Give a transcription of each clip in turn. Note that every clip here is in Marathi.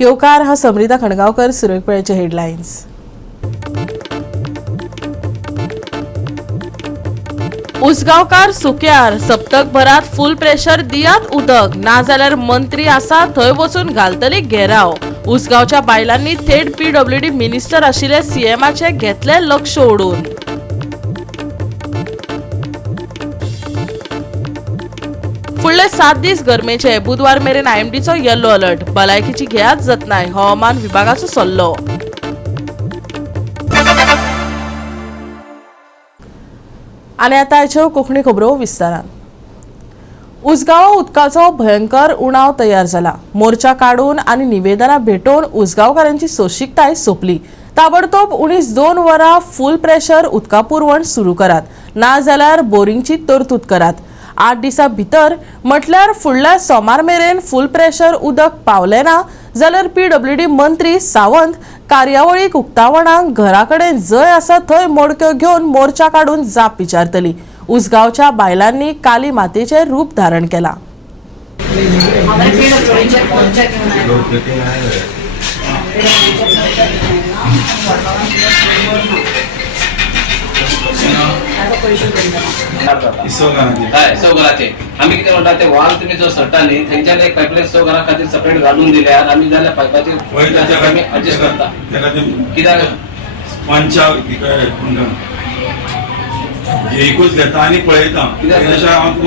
येवकार हा समृद्धा खणगावकर. सुरळीत वेळेचे हेडलाईन्स. उसगावकार सुक्यार सप्तकभरात फुल प्रेशर दियात उदक ना जाल्यार मंत्री आसा थंय वचून घालतली घेराव. उसगावच्या बायलांनी थेट PWD मिनिस्टर आशिल्ले सीएमाचे घेतले लक्ष ओडून. फुडले 7 दीस गरमेचे. बुधवार मेरेन IMDचो येल्लो अलर्ट. भलायकीची घेयात जतनाय. हवामान विभागाचो सल्लो. आनी आतां आयच्यो कोंकणी खबरो विस्तारान. उसगांव उदकाचो भयंकर उणाव तयार जाला. मोर्चा काडून आनी निवेदनां भेटोवन उसगांवकारांची सोंशिकताय सोंपली. ताबडतोब 19-2 वरां फूल प्रेशर उदका पुरवण सुरू करात, ना जाल्यार बोरिंगची तरतूद करात. 8 दिसां भितर म्हटल्यार फुडल्या सोमार मेरेन फूल प्रेशर उदक पावलें ना जाल्यार PWD मंत्री सावंत कार्यावळीक उक्तावणाक घरा कडेन जंय आसा थंय मोडक्यो घेवन मोर्चा काडून जाप विचारतली. उसगांवच्या बायलांनी काली मातेचे रूप धारण केला. आम्ही किती म्हणतात ते वाल तुम्ही जो सट्टा न्ही थंयच्यान एक पायपलायन सो घरा खातीर सेपरेट घालून दिल्यार आमी जाल्यार पायपाची आमी एडजस्ट करता. कित्याक पंचा एकूच घेता आनी पळयता.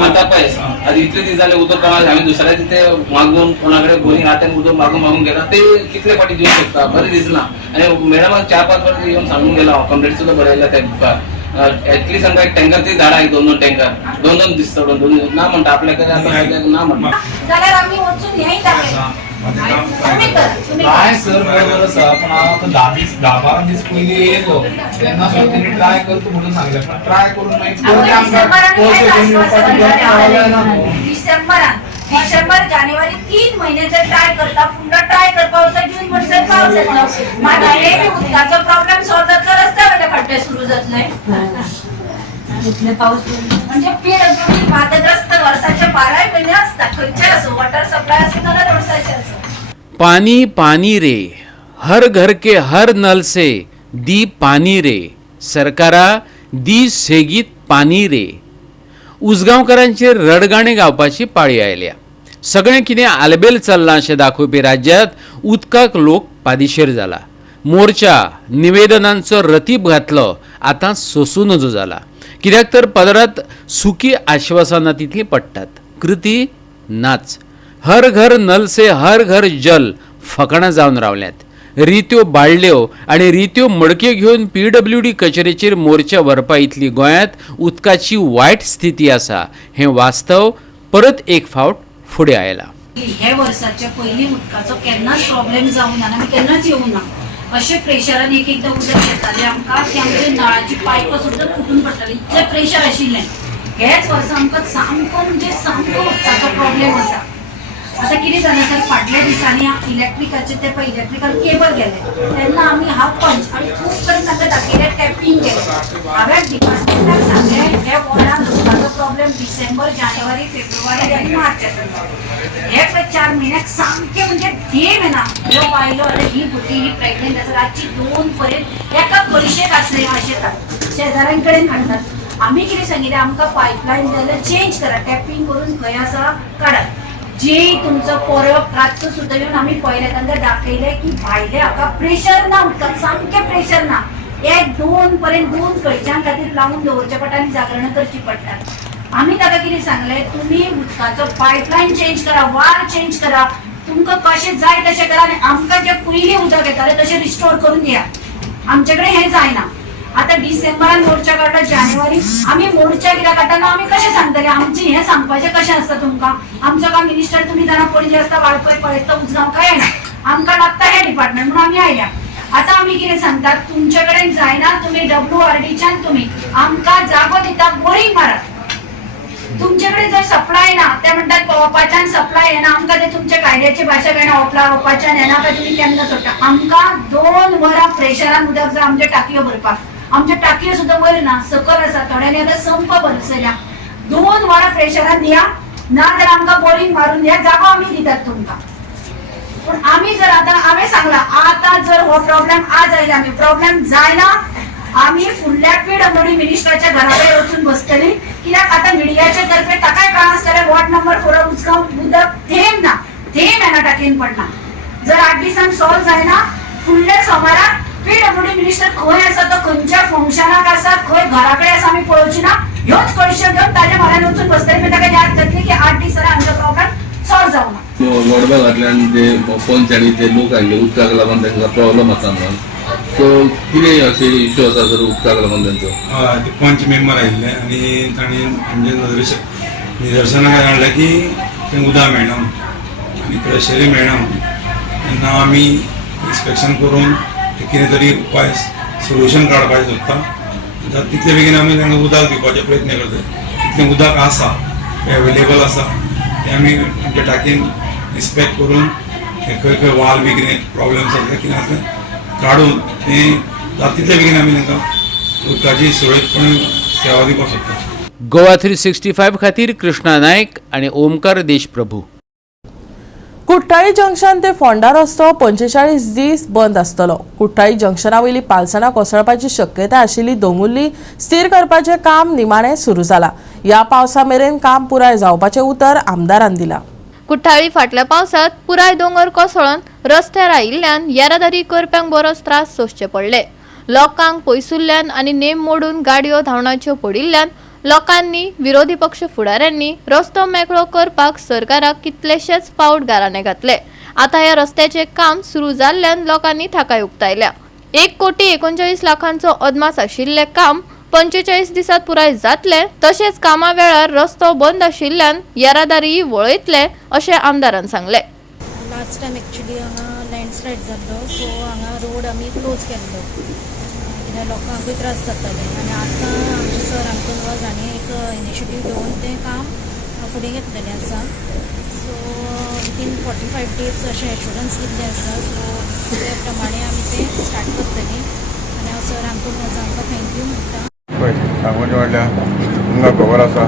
आता पळय आतां इतले दीस जाले उदक कमाल आमी दुसऱ्या तिथे मागून कोणाकडे बोरिंग हातान उदक मागून घेता ते कितले फाटी दिवंक शकता. बरें दिसना. आनी मॅडमान 4-5 फावटी येवन सांगून गेला. कंप्लेंट सुद्दां बरयला त्या बुकार. एटलीस्ट आमकां एक टँकर तरी धाडा. 2-2 टँकर 2-2 दीस सोडून 2 ना म्हणटा आपल्या कडेन आतां ना म्हणटा जाल्यार आमी वचून हेय ट्राय सर बरोबर आसा पण हांव आतां 10-12 दीस पयलीं येयलो तेन्ना सुद्दां तेणी ट्राय करता म्हणून सांगलें पण ट्राय करून डिसेंबर जानेवारी 3 महिने जर ट्राय करता पुन्हा ट्राय करपा वचता जून वर्सात पावस येतलो. मागीर उदकाचो प्रॉब्लेम सॉल्व जातलो रस्त्या वयले फाटे सुरू जातले. इतले पावस म्हणजे PWD वादग्रस्त वर्षाचे 12 महिने असता. खंयचे असो वॉटर सप्लाय असो नाल्यार वर्षाचे असो. पानी पानी रे, हर घर के हर नल से दी पानी रे, सरकारा दी सेगीत पानी रे. उसगांवकारांचेर रडगाणे गावपाची पाळी आयल्या. सगळें कितें आलबेल चल्लां अशें दाखोवपी राज्यांत उदकाक लोक पादेशीर जाला. मोर्चा निवेदनांचो रतीब घातलो आतां सोंसूं नजो जाला. कित्याक तर पदरांत सुखी आश्वासनां तितलीं पडटात, कृती नाच. हर घर नल से हर घर जल फकाणां जावन रावल्यात. रित्यो बाळल्यो आनी रित्यो मडक्यो घेवन PWD कचेरेचेर मोर्चा व्हरपा इतली गोंयांत उदकाची वायट स्थिती आसा हें वास्तव परत एक फावट फुडें आयलां. हे वर्साचे पयलीं उदकाचो केन्नाच प्रॉब्लेम जावंक ना आनी केन्नाच येवंक ना. अशे प्रेशरान एकदां उदक येतालें आमकां की आमचे नळाची पायपां सुद्दां फुटून पडटाली. इतलें प्रेशर आशिल्लें. हेच वर्सा आमकां सामको उदकाचो प्रॉब्लेम आसा. आता कितें जालें सर फाटल्या दिसांनी इलेक्ट्रिकाचे ते पळय इलेक्ट्रिकल केबल गेले तेन्ना आमी हाफ पंच आनी खूब करून ताका दाखयलें टॅपिंग केलें. हांवें डिपार्टमेंटाक सांगलें हे वॉर्डान उदकाचो प्रॉब्लेम डिसेंबर जानेवारी फेब्रुवारी आनी मार्च येतलो. हे 4 म्हयन्याक सामकें म्हणजे देव येना. ह्यो बायलो आनी ही भुरगीं ही प्रेग्नंट आसा रातची 2 पर्यंत एका कळशेक आसले अशें येतात शेजाऱ्यां कडेन हाडटात. आमी कितें सांगिल्लें आमकां पायपलायन जाल्यार चेंज करा टॅपिंग करून खंय आसा काडात. जे तुमचं परब रातचो सुद्दां येवन आमी पळयलें तेन्ना दाखयलें की भायले हाका प्रेशर ना उदकाक सामकें प्रेशर ना. 1-2 पर्यंत 2 कळशां खातीर लावून दवरचें पडटा आनी जागरणां करची पडटात. आमी ताका कितें सांगलें तुमी उदकाचो पायपलायन चेंज करा, वाल चेंज करा, तुमकां कशें जाय तशें करा आनी आमकां जें पयलीं उदक येतालें तशें रिस्टोर करून दिया. आमचे कडेन हें जायना. आता डिसेंबरान मोर्चा काडटा जानेवारी आमी मोर्चा कित्याक काडटाना आमी कशें सांगतले. आमचें हें सांगपाचें कशें आसता तुमकां. आमचो काम मिनिस्टर तुमी जाणा पणजे आसता वाळपय पळयता उजगांव काय येना. आमकां लागता हें डिपार्टमेंट म्हणून आमी आयल्या. आतां आमी कितें सांगतात तुमचे कडेन जायना तुमी WRDच्यान तुमी आमकां जागो दिता बोरिंग मारात. तुमचे कडेन जर सप्लाय ना ते म्हणटात पळोवपाच्यान सप्लाय येना आमकां ते तुमच्या कायद्याची भाशा कळना ओपलावपाच्यान येना काय तुमी केन्ना सोडटा. आमकां 2 वरां प्रेशरान उदक जाय आमचे टाकयो भरपाक. आमच्या टाकयो सुद्दां वयर ना सकल आसा. थोड्यांनी आतां संप भरसल्या. 2 वरां प्रेशरान दिया ना जाल्यार आमकां बोरिंग मारून दिया. जागो आमी दितात तुमकां. पण आम्ही जर आता आम्ही सांगला आता जर हो प्रॉब्लेम आज आयला आम्ही प्रॉब्लेम जायना आम्ही फुडल्या PWD मिनिस्टरच्या घराकडे वचून बसतली कित्याक आता मिडियाच्या तर्फे ताकाय कळनासतले वॉर्ड नंबर 4 उचगांव उदक थेंब येना टाकीन पडना जर 8 दिसान सॉल्व जायना फुडल्या सोमाराक PWD मिनिस्टर खंय आसा तो खंयच्या फंक्शनाक आसा खंय घराकडे आसा आम्ही पळोवची ना ह्योच कळशे घेऊन ताज्या म्हऱ्यान वचून बसतली पण ताका याद जातली की 8 दिसांनी आमचो प्रॉब्लेम सॉल्व जावना वडबागांतल्यान जे पंचायती ते लोक आयले उदकाक लागून तांकां प्रॉब्लम आसा म्हणून सो कितें अशे इश्यू आसा जर उदकाक लागून तांचो ते पंच मेंबर आयिल्ले आनी तांणी आमचे निदर्शनाक हाडलें की थंय उदक मेळना आनी प्रेशरूय मेळना तेन्ना आमी इन्स्पेक्शन करून कितें तरी उपाय सोल्युशन काडपाचें सोदता तितले बेगीन आमी तांकां उदक दिवपाचे प्रयत्न करता तितलें उदक आसा तें अवेलेबल आसा तें आमी आमच्या टाकयेन इन्स्पेक्ट करून खंय खंय वाल बी कितें प्रॉब्लेम्स आसले कितें आसलें काडून तें तितले बेगीन आमी तांकां उदकाची सुरळीतपणे सेवा दिवपाक सोदता. गोवा 365 खातीर कृष्णा नायक आणि ओमकार देशप्रभू. कुट्टाळी जंक्शन ते फोंडा रस्तो 45 दीस बंद आसतलो. कुट्टाळी जंक्शना वयली पालसणां कोसळपाची शक्यताय आशिल्ली दोंगुल्ली स्थिर करपाचें काम निमाणें सुरू जाला. ह्या पावसा मेरेन काम पुराय जावपाचें उतर आमदारान दिलां. कुट्टाळी फाटल्या पावसात पुराय दोंगर कोसळून रस्त्यार आयिल्ल्यान येरादारी करप्यांक बरोच त्रास सोंसचे पडले. लोकांक पयसुल्ल्यान आनी नेम मोडून गाडयो धांवणाच्यो पडिल्ल्यान लोकांनी विरोधी पक्ष फुडाऱ्यांनी रस्तो मेकळो करपाक सरकाराक कितलेशेच फावट गाराणे घातले. आता ह्या रस्त्याचे काम सुरू जाल्ल्यान लोकांनी थाकाय उक्तायल्या. 1,39 लाखांचो अदमास आशिल्ले काम 45 दिसात पुराय जातले. तशेंच कामा वेळार रस्तो बंद आशिल्ल्यान येरादारी वळयतले अशें आमदारान सांगले. लास्ट टायम एक्चुअली हांगा लँडस्लायड जाल्लो सो हांगा रोड आमी क्लोज केल्लो कित्याक लोकांकूय त्रास जाताले आनी आतां आमचे सर आमकां हांणी एक इनिशिएटीव घेवन तें काम फुडें घेतलेलें आसा. सो विथीन 45 डेज अशें एश्युरन्स दिल्लें आसा. सो ते प्रमाणे आमी तें स्टार्ट करतलीं आनी हांव सर आमकां थँक्यू म्हणटा. पळय सांगोच वाडल्या तुमकां खबर आसा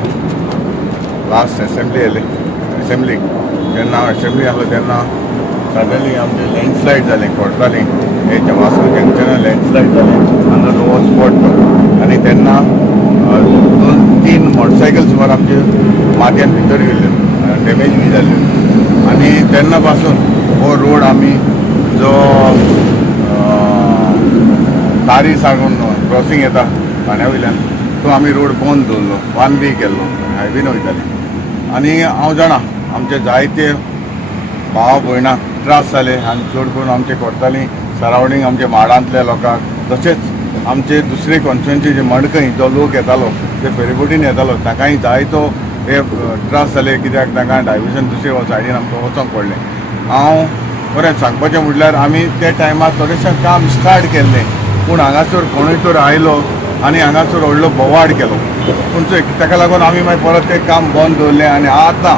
लास्ट एसेंब्लीक जेन्ना हांव एसेंब्ली आहलो तेन्ना सडनली आमचे लँडस्लायड जालें कोर्टालीं हेच्या वास्को जंक्शनार लँडस्लायड जालें हांगा तो स्पॉट तो आनी तेन्ना 2-3 मोटरसायकल सुमार आमचे माथ्यान भितर गेल्ल्यो डॅमेज बी जाल्ल्यो आनी तेन्ना पासून हो रोड आमी जो तारी साकून क्रॉसींग येता ठाण्या वयल्यान तो आमी रोड बंद दवरलो 1 वीक केल्लो हायवेन वयताली आनी हांव जाणा आमचे जायते भाव भयणांक त्रास जाले आनी चड करून आमचे कोर्टालीं सरावंडींग आमचे माडांतल्या लोकांक तशेंच आमचे दुसरे कॉन्स्टिट्युएन्सी जे मडकय जो लोक येतालो ते फेरीबोटीन येतालो ताकाय जायतो हे त्रास जाले कित्याक तांकां डायवर्जन दुसरे सायडीन आमकां वचोंक पडलें. हांव बरें सांगपाचें म्हटल्यार आमी ते टायमार थोडेशें काम स्टार्ट केल्लें पूण हांगासर कोणूय तर आयलो आनी हांगासर व्हडलो बोवाड केलो पूण ताका लागून आमी मागीर परत तें काम बंद दवरलें आनी आतां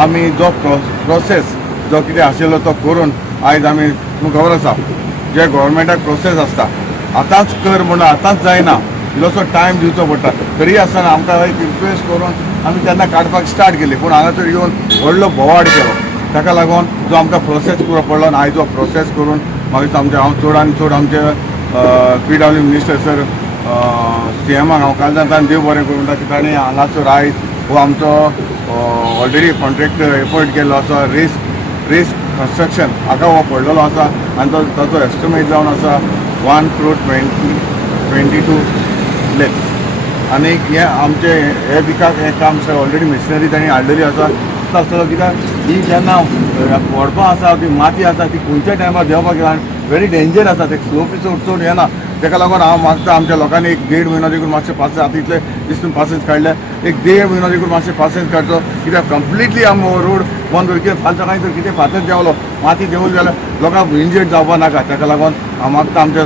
आमी जो प्रोसेस जो कितें आशिल्लो तो करून आयज आमी तुमकां खबर आसा जे गव्हर्मेंटाक प्रोसेस आसता आतांच कर म्हणून आतांच जायना इल्लोसो टायम दिवचो पडटा तरी आसतना आमकां एक रिक्वेस्ट करून आमी तेन्ना काडपाक स्टार्ट केली पूण हांगासर येवन व्हडलो बोवाड केलो ताका लागून जो आमकां प्रोसेस करचो पडलो आनी आयज जो प्रोसेस करून मागीर आमचे हांव चड आनी चड आमचे PWD मिनिस्टर सर CMाक हांव काल जातान देव बरें करूं म्हणटा की ताणें हांगासर आयज हो आमचो ऑलरेडी कॉन्ट्रॅक्टर एपॉयंट केल्लो आसा रेस कन्स्ट्रक्शन हाका हो पडलेलो आसा आनी ताचो एस्टिमेट जावन आसा 1,22 lakhs आनी हे आमचे हे विकाक हे काम ऑलरेडी मिशनरी तांणी हाडलेली आसा आसतलो कित्याक ही जेन्ना व्हडपा आसा ती माती आसा ती खंयच्या टायमार देंवपाक येता व्हेरी डेंजर आसा ते स्लोप चड येना ताका लागून हांव मागता आमच्या लोकांनी 1.5 म्हयनो देखून मातशें पासेस आतां इतले दिसून पासेस काडल्या 1.5 म्हयनो देखून मातशें पासेस काडचो कित्याक कंप्लिटली आमी हो रोड बंद दवर कित्याक फालतू कांय तर कितें फातर देंवलो माती देंवली जाल्यार लोकांक इंजर्ड जावपा नाका ताका लागून हांव मागता आमच्या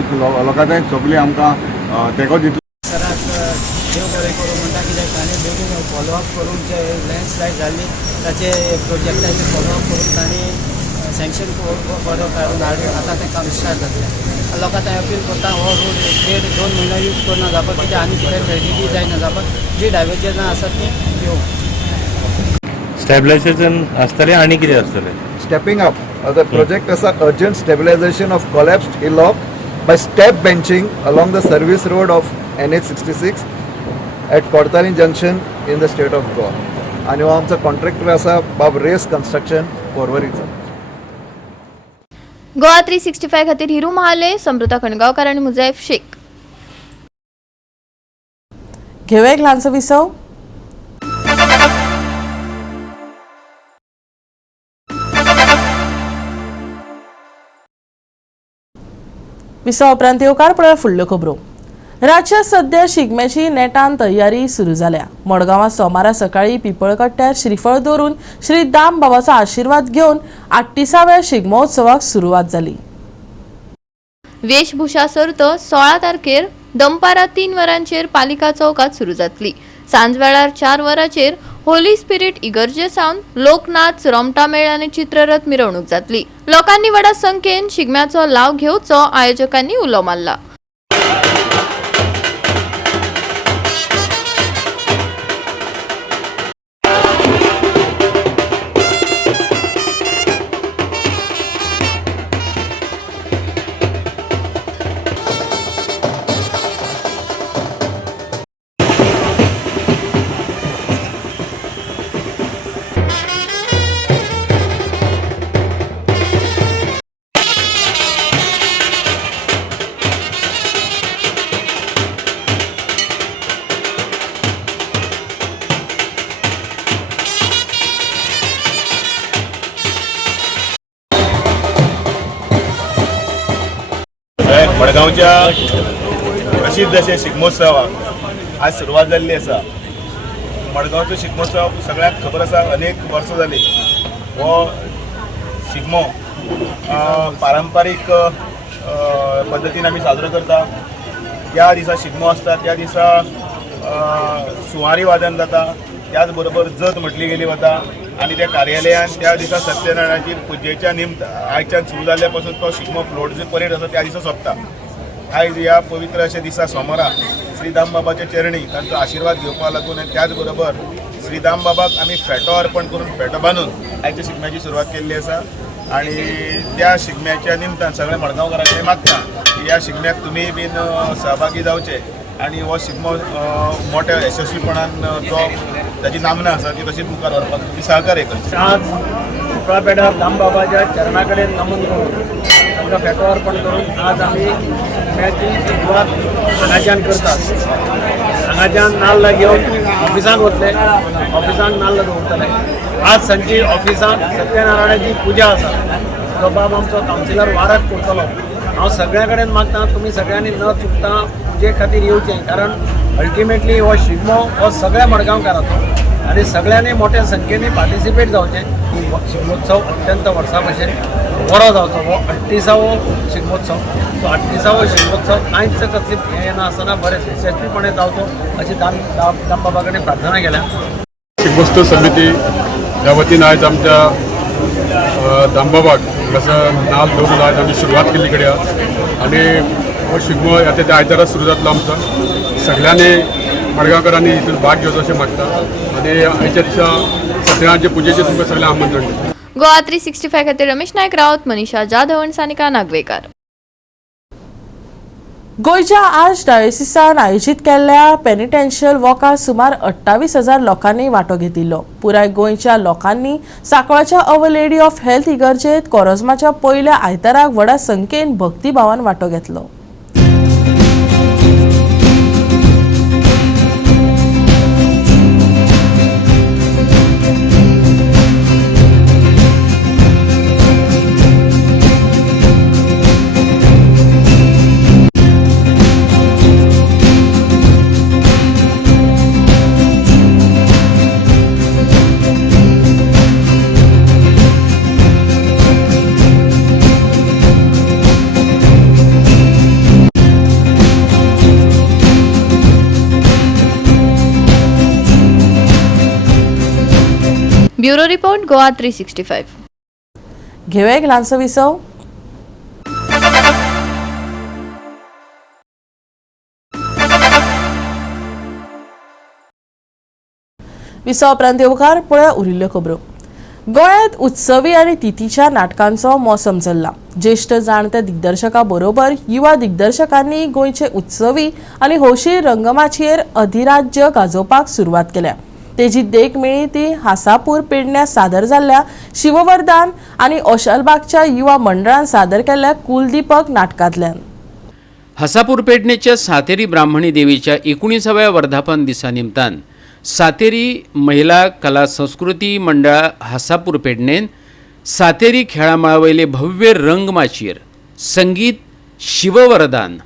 लोकांनी सगळीं आमकां तेंको दितलो. सराक देव बरें करूं म्हणटा कित्याक ताणें बेगीन फॉलोअप करून जे लँडस्लायड जाल्ली ताचे प्रोजेक्टाचे फॉलोअप करून ताणें सँक्शन बरो काडून हाडून आतां तें काम स्टार्ट जातलें. लोकांक हांव अपील करता हो रोड 1.5-2 म्हयनो यूज करना जावपाक कित्याक आनी फुडें ट्रेजिडी जायना जावपाक जी डायवर्जनां आसात ती घेवं. स्टॅबिलायझेशन आसतलें आनी कितें आसतलें? stepping up. The project is an urgent stabilization of collapsed hill lock by step benching along the service road of NH66 at Kortani Junction in the state of Goa. आणि हो आमचा कॉन्ट्रॅक्टर आसा बाब रेस कन्स्ट्रक्शन पोरवरीचो. गोवा 365 खातीर हिरू महाले, समृता खणगांवकार आनी मुजैफ शेख. घेऊया एक ल्हानसो विसव. विसव उपरांत येवकार पळय फुडल्यो खबरो. राज्यात सध्या शिगम्याची नेटान तयारी सुरू जाल्या. मडगांवां सोमारा सकाळी पिपळकट्ट्यार श्रीफळ दवरून श्री दाम बाबाचो आशीर्वाद घेवन 38व्या शिगमोत्सवाक सुरवात जाली. वेशभूषा सर्त 16 तारखेर दनपारां 3 वरांचेर पालिका चौकात सुरू जातली. सांजवेळार 4 वरांचेर होली स्पिरिट इगर्जे सावन लोकनाच, रोमटा मेळ आनी चित्ररथ मिरवणूक जातली. लोकांनी व्हडा संख्येन शिगम्याचो लाव घेवचो आयोजकांनी उलो मारला. मडगांवच्या प्रसिद्ध अशे शिगमोत्सवाक आज सुरवात जाल्ली आसा. मडगांवचो शिगमोत्सव सगळ्यांक खबर आसा, अनेक वर्सां जाली. हो शिगमो पारंपारीक पद्दतीन आमी साजरो करता. ज्या दिसा शिगमो आसता त्या दिसा सुवारी वादन जाता, त्याच बरोबर जत म्हटली गेली वता आणि त्या कार्यालयान त्या दिसा सत्यनारायणाची पुजेच्या निमत आयच्यान सुरू जाल्ल्या पासून तो शिगमो फ्लोट जो परेड आसा त्या दिसा सोंपता. आयज ह्या पवित्र अशा दिसा सोमारा श्रीदाम बाबाच्या चरणी तांचो आशीर्वाद घेवपा लागून आनी त्याच बरोबर श्रीदाम बाबाक आमी फेटो अर्पण करून फेटो बांदून आयच्या शिगम्याची सुरवात केल्ली आसा. आणि त्या शिगम्याच्या निमतान सगळे मडगांवकारांकडे मागता की ह्या शिगम्याक तुमी बीन सहभागी जावचे आणि हो शिगमो मोठ्या यशस्वीपणान जो ताची नामना आसा ती तशीच मुखार व्हरपाक तुमी सहकार्य करचे. आज उपरापेटार दामबाबाच्या चरणा कडेन नमन करून तांकां फेटो अर्पण करून आज आमी शिगम्याची सुरवात हांगाच्यान करतात. हांगाच्यान नाल्ल घेवन ऑफिसांत वतले, ऑफिसांत नाल्ल दवरतले. आज सांजची ऑफिसांत सत्यनारायणाची पुजा आसा, तो बाब आमचो कावन्सिलर वारट करतलो. हांव सगळ्या कडेन मागता तुमी सगळ्यांनी न चुकता पुजे खातीर येवचें, कारण अल्टिमेटली हो शिगमो हो सगळ्या मडगांवकारांचो आनी सगळ्यांनी मोठ्या संख्येनी पार्टिसिपेट जावचें. शिगमोत्सव अत्यंत वर्सां भशेन बरो जावचो. हो 38वो शिगमोत्सव, तो 38वो शिगमोत्सव कांयच कसली हें नासतना बरें यशस्वीपणे जावचो अशी दाम बाबा कडेन प्रार्थना केल्या. शिगमोत्सव समिती ह्या वतीन आयज आमच्या दामबाबाक असं नाल दवरून आयज आमी सुरवात केल्ली कडेन आनी हो शिगमो आता त्या आयतारा सुरू जातलो आमचो. सगळ्यांनी मडगांवकारांनी हितून भाग घेवचो अशें मागता आनी आयच्या दिसा सत्यनारायणाचे पुजेचें तुमकां सगळ्यांक आमंत्रण दिता. गोवा 365 खातीर रमेश नायक रावत, मनीषा जाधव आनी सानिका नागवेकर. गोयच्या आर्च डायोसिसान आयोजीत केल्ल्या पेनिटेन्शियल वॉकात सुमार 28,000 लोकांनी वांटो घेतिल्लो. पुराय गोंयच्या लोकांनी सांकवाळच्या अवर लेडी ऑफ हेल्थ इगर्जेत कोरोजमाच्या पयल्या आयताराक व्हडा संख्येन भक्तिभावान वांटो घेतलो. Bureau report Goa 365. घेऊया एक ल्हानसो विसव. विसव उपरांत येवकार पळया उरिल्ल्यो खबरो. गोंयांत उत्सवी आणि तिथीच्या नाटकांचो मोसम चल्ला. ज्येष्ठ जाणते दिग्दर्शका बरोबर युवा दिग्दर्शकांनी गोंयचे उत्सवी आणि हौशी रंगमाचयेर अधिराज्य गाजोवपाक सुरवात केल्या. तेजी देख मेळ्ळी ती हासापूर पेडण्यात सादर जाल्ल्या शिववर्धन आणि ओशालबागच्या युवा मंडळान सादर केल्ल्या कुलदीपक नाटकांतल्यान. हासापूर पेडणेच्या सातेरी ब्राह्मणी देवीच्या 19व्या वर्धापन दिसा निमतान सातेरी महिला कला संस्कृती मंडळ हासापूर पेडणेन सातेरी खेळामळावयले भव्य रंगमाचयेर संगीत शिववरदान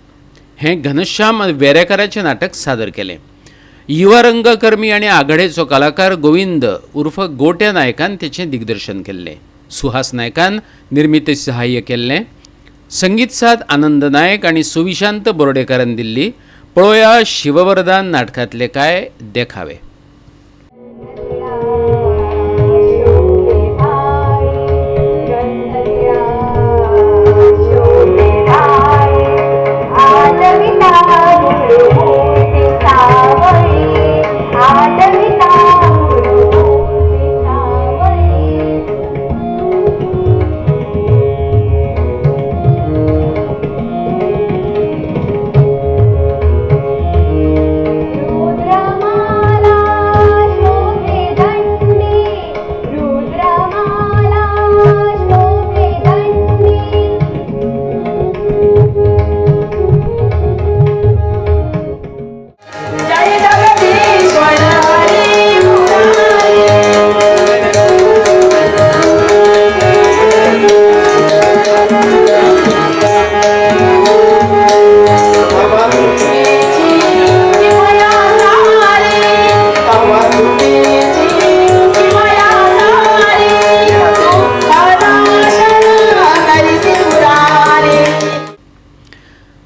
हे घनश्याम वेरेकाराचें नाटक सादर केलें. युवा रंगकर्मी आणि आघाडेचो कलाकार गोविंद उर्फ गोट्या नायकान तेचें दिग्दर्शन केल्लें. सुहास नायकान निर्मिती सहाय्य केल्लें. संगीत साथ आनंद नायक आणि सुविशांत बोर्डेकारान दिल्ली. पळोवया शिववरदान नाटकांतले कांय देखावे.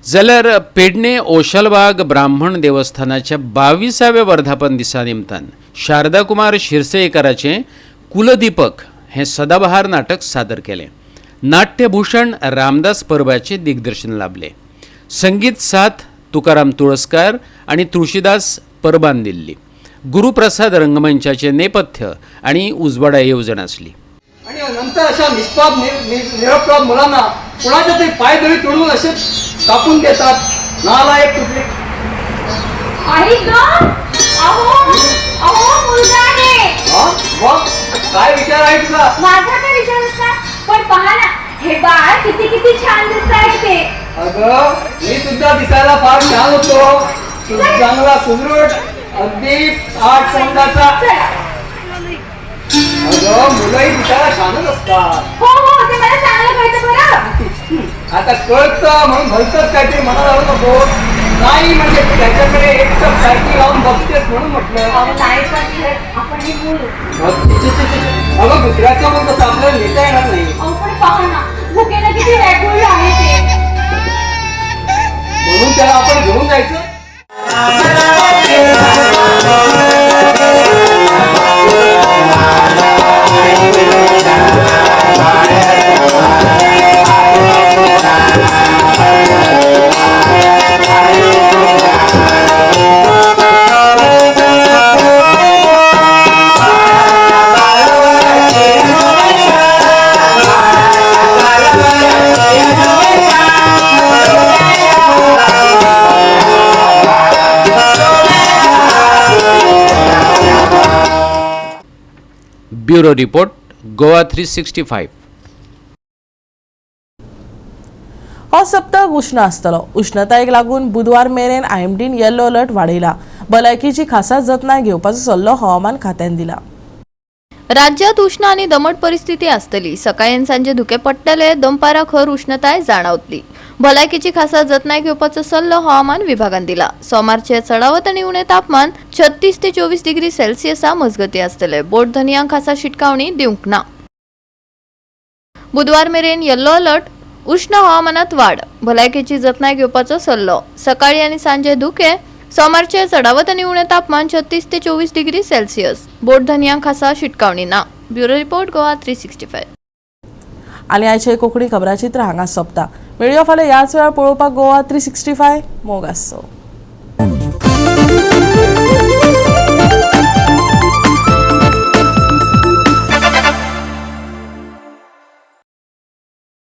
जाल्यार पेडणे ओशालबाग ब्राह्मण देवस्थानाच्या 22व्या वर्धापन दिसा निमतान शारदा कुमार शिरसेकाराचें कुलदीपक हें सदाबहार नाटक सादर केलें. नाट्यभूषण रामदास परबाचें दिग्दर्शन लाभलें. संगीत साथ तुकाराम तुळसकार आणि तुळशीदास परबान दिल्ली. गुरुप्रसाद रंगमंचाचे नेपथ्य आणि उजवाडा येवजण आसली. आणि नंतर अशा निष्पाप निरपराध मुलांना कुणाच्या तरी पायदळी तोडून असे कापून देतात. नालायक कुठले. काय विचार आहे तुझा? माझा काय विचार असता, पण पहा ना हे बाळ किती किती छान दिसतंय ते. अगं मी सुद्धा दिसायला फार छान होतो. चांगला सुदृढ अगदी 8 पौंडाचा. अगं मुलंही दिसायला छानच असतात. हो हो ते मला चांगलं कळतं बरं. आता कळतं म्हणून भलतंच काहीतरी मनात आलं नको. नाही म्हणजे त्याच्याकडे एक कप सायकल लावून बघतेस म्हणून म्हटलं. आपण हे बोलू. अगं दुसऱ्याचं मग तसं आपल्याला लिहिता येणार नाही. पण पहा ना भुकेला किती व्याकुळ आहे ते. म्हणून त्याला आपण घेऊन जायचं. Bureau report Goa 365. हो सप्तक उष्ण आसतलो. उष्णतायेक लागून बुधवार मेरेन IMDन येल्लो अलर्ट वाडयला. भलायकेची खासा जतनाय घेवपाचो सल्लो हवामान खात्यान दिला. राज्यात उष्ण आणि दमट परिस्थिती आसतली. सकाळी आणि सांजे धुके पडटले. दनपाराखर उष्णताय जाणवतली. भलायकेची खासा जतनाय घेवपाचो सल्लो हवामान विभागान दिला. सोमारचे चढावत आणि उणे तापमान 36 ते 24 डिग्री सेल्सियसा मजगती आसतले. बोट धनियांक खासा शिटकावणी दिवंक ना. बुधवार मेरेन येल्लो अलर्ट. उष्ण हवामानात वाढ. भलायकेची जतनाय घेवपाचो सल्लो. सकाळी आणि सांजे धुके. सोमारचे चढावत आणि उणे तापमान 36 ते 24 डिग्री सेल्सियस. बोट धनियांक खासा शिटकावणी ना. Bureau report Goa 365. आणि आयचे कोंकणी खबराचित्र हांगा सोंपता. मेळया फाल्यां ह्याच वेळार पळोवपाक गोवा 365 मोग आसचो.